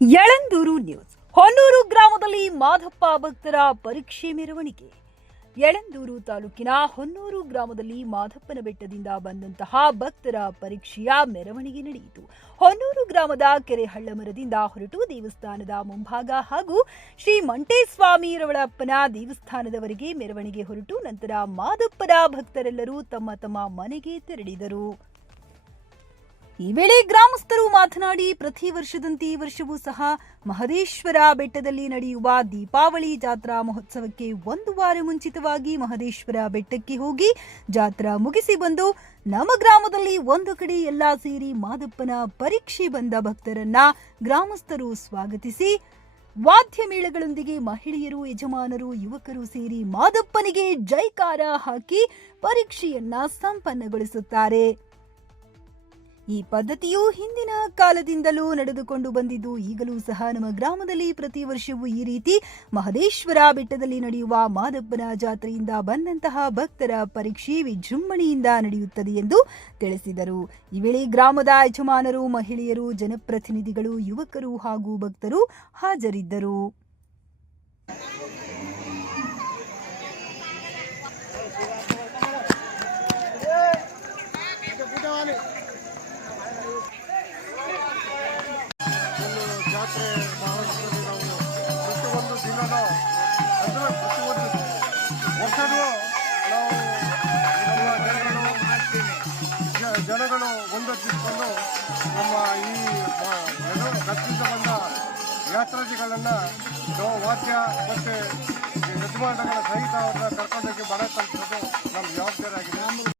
Yelandur news. Honnur ಗ್ರಾಮದಲ್ಲಿ ಮಾಧಪ್ಪ ಭಕ್ತರ ಪರೀಕ್ಷೆ ಮೆರವಣಿಗೆ. ಯಳಂದೂರು ತಾಲೂಕಿನ ಹೊನ್ನೂರು ಗ್ರಾಮದಲ್ಲಿ ಮಾಧಪ್ಪನ ಬೆಟ್ಟದಿಂದ ಬಂದಂತಹ ಭಕ್ತರ ಪರೀಕ್ಷೆಯ ಮೆರವಣಿಗೆ ನಡೆಯಿತು. ಹೊನ್ನೂರು ಗ್ರಾಮದ ಕೆರೆ ಹಳ್ಳಮರದಿಂದ ಹೊರಟು ದೇವಸ್ಥಾನದ ಮುಂಭಾಗ ಹಾಗೂ ಶ್ರೀ ಮಂಟೇಸ್ವಾಮಿ ರವಳಪ್ಪನ ದೇವಸ್ಥಾನದವರೆಗೆ ಮೆರವಣಿಗೆ ಹೊರಟು ನಂತರ ಮಾದಪ್ಪನ ಭಕ್ತರೆಲ್ಲರೂ ತಮ್ಮ ತಮ್ಮ ಮನೆಗೆ ತೆರಳಿದರು. ಈ ವೇಳೆ ಗ್ರಾಮಸ್ಥರು ಮಾತನಾಡಿ, ಪ್ರತಿ ವರ್ಷದಂತೆ ಈ ವರ್ಷವೂ ಸಹ ಮಹದೇಶ್ವರ ಬೆಟ್ಟದಲ್ಲಿ ನಡೆಯುವ ದೀಪಾವಳಿ ಜಾತ್ರಾ ಮಹೋತ್ಸವಕ್ಕೆ ಒಂದು ವಾರ ಮುಂಚಿತವಾಗಿ ಮಹದೇಶ್ವರ ಬೆಟ್ಟಕ್ಕೆ ಹೋಗಿ ಜಾತ್ರಾ ಮುಗಿಸಿ ಬಂದು ನಮ್ಮ ಗ್ರಾಮದಲ್ಲಿ ಒಂದು ಕಡೆ ಎಲ್ಲ ಸೇರಿ ಮಾದಪ್ಪನ ಪರೀಕ್ಷೆ ಬಂದ ಭಕ್ತರನ್ನ ಗ್ರಾಮಸ್ಥರು ಸ್ವಾಗತಿಸಿ, ವಾದ್ಯ ಮೇಳಗಳೊಂದಿಗೆ ಮಹಿಳೆಯರು, ಯಜಮಾನರು, ಯುವಕರು ಸೇರಿ ಮಾದಪ್ಪನಿಗೆ ಜೈಕಾರ ಹಾಕಿ ಪರೀಕ್ಷೆಯನ್ನ ಸಂಪನ್ನಗೊಳಿಸುತ್ತಾರೆ. ಈ ಪದ್ಧತಿಯು ಹಿಂದಿನ ಕಾಲದಿಂದಲೂ ನಡೆದುಕೊಂಡು ಬಂದಿದ್ದು, ಈಗಲೂ ಸಹ ನಮ್ಮ ಗ್ರಾಮದಲ್ಲಿ ಪ್ರತಿ ವರ್ಷವೂ ಈ ರೀತಿ ಮಹದೇಶ್ವರ ಬೆಟ್ಟದಲ್ಲಿ ನಡೆಯುವ ಮಾದಪ್ಪನ ಜಾತ್ರೆಯಿಂದ ಬಂದಂತಹ ಭಕ್ತರ ಪರೀಕ್ಷೆ ವಿಜೃಂಭಣೆಯಿಂದ ನಡೆಯುತ್ತದೆ ಎಂದು ತಿಳಿಸಿದರು. ಈ ವೇಳೆ ಗ್ರಾಮದ ಯಜಮಾನರು, ಮಹಿಳೆಯರು, ಜನಪ್ರತಿನಿಧಿಗಳು, ಯುವಕರು ಹಾಗೂ ಭಕ್ತರು ಹಾಜರಿದ್ದರು. ಜನಗಳು ಒಂದೊತ್ತಿಸ್ಕೊಂಡು ನಮ್ಮ ಈ ಕತ್ತಿಂದ ಬಂದ ಯಾತ್ರಾಜಿಗಳನ್ನು ನಾವು ವಾಕ್ಯ ಮತ್ತು ಯಜಮಾನಗಳ ಸಹಿತ ಅವ್ರನ್ನ ಕರ್ಕೊಂಡೋಗಿ ತಲುಪಿಸೋದು ನಮ್ಮ ಜವಾಬ್ದಾರಿ